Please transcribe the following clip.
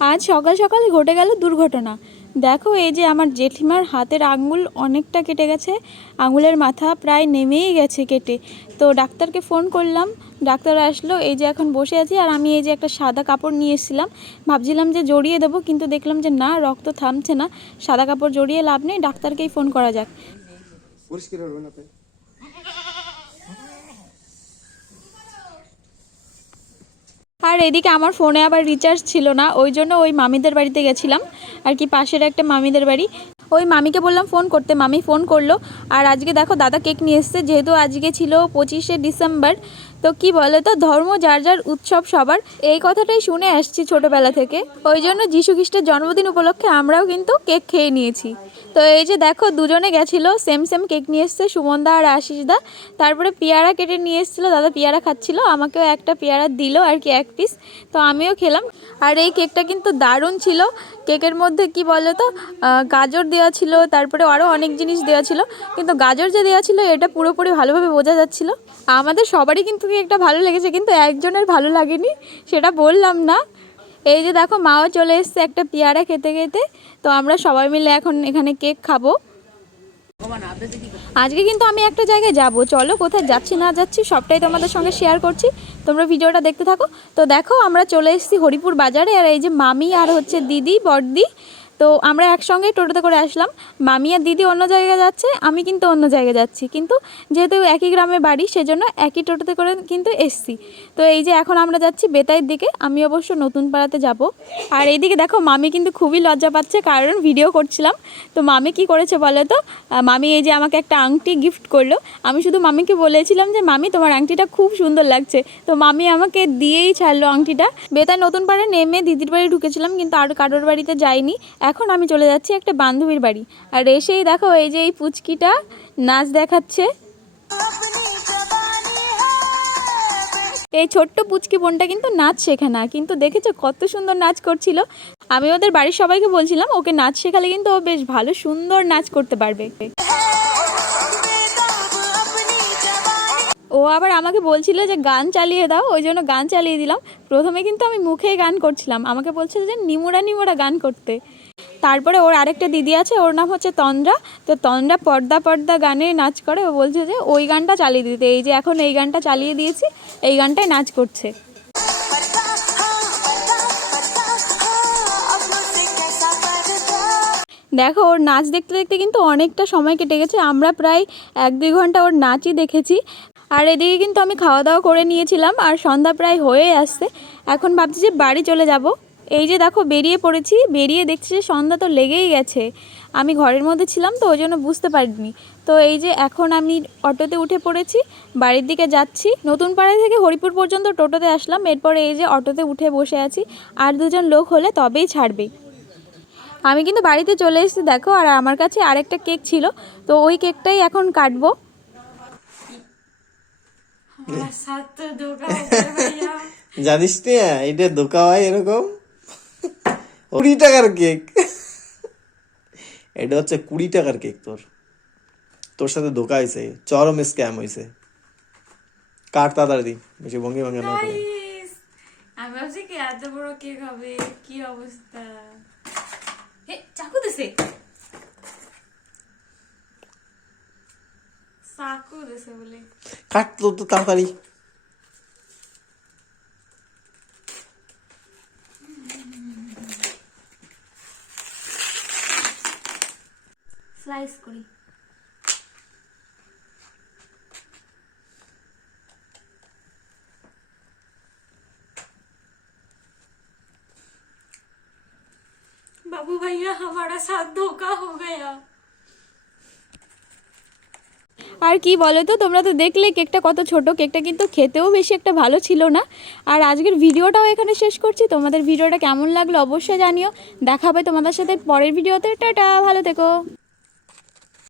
আজ সকাল সকাল ঘটে গেল দুর্ঘটনা। দেখো এই যে আমার জেঠিমার হাতের আঙুল অনেকটা কেটে গেছে, আঙুলের মাথা প্রায় নেমেই গেছে কেটে। তো ডাক্তারকে ফোন করলাম, ডাক্তার আসলো, এই যে এখন বসে আছি আর আমি এই যে একটা সাদা কাপড় নিয়ে এসেছিলাম। ভাবছিলাম যে জড়িয়ে দেবো, কিন্তু দেখলাম যে না, রক্ত থামছে না, সাদা কাপড় জড়িয়ে লাভ নেই, ডাক্তারকেই ফোন করা যাক পরিষ্কার হবে না তাই আর এদিকে আমার ফোনে আবার রিচার্জ ছিল না, ওই জন্য ওই মামিদের বাড়িতে গেছিলাম। আর কি পাশের একটা মামিদের বাড়ি। ওই মামিকে বললাম ফোন করতে, মামি ফোন করল। আর আজকে দেখো দাদা কেক নিয়ে এসছে, যেহেতু আজকে ছিল পঁচিশে ডিসেম্বর তো কি বলে তো ধর্ম যার যার উৎসব সবার। এই কথাটাই শুনে আসছি ছোটবেলা থেকে। ওই জন্য যিশু খ্রিস্টের জন্মদিন উপলক্ষে আমরাও কিন্তু কেক খেয়ে নিয়েছি। তো এই যে দেখো, দুজনে গেছিল সেম সেম কেক নিয়ে এসছে সুমনদা আর আশিসদা। তারপরে পেয়ারা কেটে নিয়ে এসেছিল, দাদা পেয়ারা খাচ্ছিল, আমাকেও একটা পেয়ারা দিল আর কি এক পিস তো আমিও খেলাম। আর এই কেকটা কিন্তু দারুণ ছিল। কেকের মধ্যে কি বলে তো গাজর দেওয়া ছিল, তারপরে আরও অনেক জিনিস দেওয়া ছিল। কিন্তু গাজর যে দেওয়া ছিল, এটা পুরোপুরি ভালোভাবে বোঝা যাচ্ছিল। আমাদের সবারই কিন্তু কেকটা ভালো লেগেছে, কিন্তু একজনের ভালো লাগেনি, সেটা বললাম না। এই যে দেখো, মাও চলে এসছে একটা পেয়ারা খেতে খেতে, তো আমরা সবাই মিলে এখন এখানে কেক খাব। আজকে কিন্তু আমি একটা জায়গায় যাব, চলো কোথায় যাচ্ছি না যাচ্ছি, সবটাই তোমাদের সঙ্গে শেয়ার করছি। তোমরা ভিডিওটা দেখতে থাকো। তো দেখো, আমরা চলে এসেছি হরিপুর বাজারে, আর এই যে মামি আর হচ্ছে দিদি বড়দি তো আমরা একসঙ্গে টোটোতে করে আসলাম। মামি আর দিদি অন্য জায়গায় যাচ্ছে, আমি কিন্তু অন্য জায়গায় যাচ্ছি। কিন্তু যেহেতু একই গ্রামে বাড়ি, সেজন্য একই টোটোতে করে কিন্তু এসছি। তো এই যে এখন আমরা যাচ্ছি বেতাইয়ের দিকে, আমি অবশ্য নতুন পাড়াতে যাব। আর এইদিকে দেখো, মামি কিন্তু খুবই লজ্জা পাচ্ছে, কারণ ভিডিও করছিলাম। তো মামি কি করেছে বলো তো? মামি এই যে আমাকে একটা আংটি গিফট করল। আমি শুধু মামিকে বলেছিলাম যে, মামি, তোমার আংটিটা খুব সুন্দর লাগছে। তো মামি আমাকে দিয়েই ছাড়লো আংটিটা। বেতায় নতুন পাড়ে নেমে দিদির বাড়ি ঢুকেছিলাম, কিন্তু আর কারোর বাড়িতে যাইনি। এখন আমি চলে যাচ্ছি একটা বান্ধবীর বাড়ি। আর এসেই দেখো এই যে এই পুচকিটা নাচ দেখাচ্ছে। এই ছোট্ট পুচকি বোনটা কিন্তু নাচ শেখে না কিন্তু দেখেছ কত সুন্দর নাচ করছিল। আমি ওদের বাড়ির সবাইকে বলছিলাম, ওকে নাচ শেখালে কিন্তু ও বেশ ভালো সুন্দর নাচ করতে পারবে। ও আবার আমাকে বলছিল যে, গান চালিয়ে দাও। ওই জন্য গান চালিয়ে দিলাম। প্রথমে কিন্তু আমি মুখেই গান করছিলাম। আমাকে বলছিল যে, নিমুড়া নিমুড়া গান করতে। তারপরে ওর আরেকটা দিদি আছে, ওর নাম হচ্ছে তন্দ্রা। তো তন্দ্রা পর্দা পর্দা গানে নাচ করে, ও বলছে যে ওই গানটা চালিয়ে দিতে। এই যে এখন এই গানটা চালিয়ে দিয়েছি, এই গানটায় নাচ করছে। দেখো, ওর নাচ দেখতে দেখতে কিন্তু অনেকটা সময় কেটে গেছে। আমরা প্রায় এক দুই ঘণ্টা ওর নাচই দেখেছি। আর এদিকে কিন্তু আমি খাওয়া দাওয়া করে নিয়েছিলাম, আর সন্ধ্যা প্রায় হয়ে আসছে। এখন ভাবছি যে বাড়ি চলে যাব। এই যে দেখো বেরিয়ে পড়েছি বেরিয়ে দেখছি যে সন্ধ্যা তো লেগেই গেছে। আমি ঘরের মধ্যে ছিলাম তো ওই জন্য বুঝতে পারিনি। তো এই যে এখন আমি অটোতে উঠে পড়েছি বাড়ির দিকে যাচ্ছি। নতুন পাড়া থেকে হরিপুর পর্যন্ত টোটোতে আসলাম এরপরে এই যে অটোতে উঠে বসে আছি। আর দুজন লোক হলে তবেই ছাড়বে। আমি কিন্তু বাড়িতে চলে এসেছি দেখো আর আমার কাছে আরেকটা কেক ছিল। তো ওই কেকটাই এখন কাটবো। জানিস না এটা ধোকা হয় এরকম? কুড়ি টাকার কেক। এটা হচ্ছে কুড়ি টাকার কেক তোর। তোর সাথে ধোকা হয়েছে চরম স্ক্যাম হয়েছে কাট তাড়াতাড়ি বেশি ভঙ্গি ভঙ্গি না করে। আমি ভাবছি কি এত বড় কেক হবে কি অবস্থা? হে চাকু দেছে। চাকু দেছে বলে। কাট তো তো তাড়াতাড়ি। স্লাইস করি बाबू भैया हमारा साथ धोखा हो गया আর কি বলো তো তোমরা তো দেখলে কেকটা কত ছোট কেকটা কিন্তু খেতেও বেশি একটা ভালো ছিল না আর আজকের ভিডিওটাও এখানে শেষ করছি তোমাদের ভিডিওটা কেমন লাগলো অবশ্যই জানিও দেখা হবে তোমাদের সাথে পরের ভিডিওতে টাটা ভালো থেকো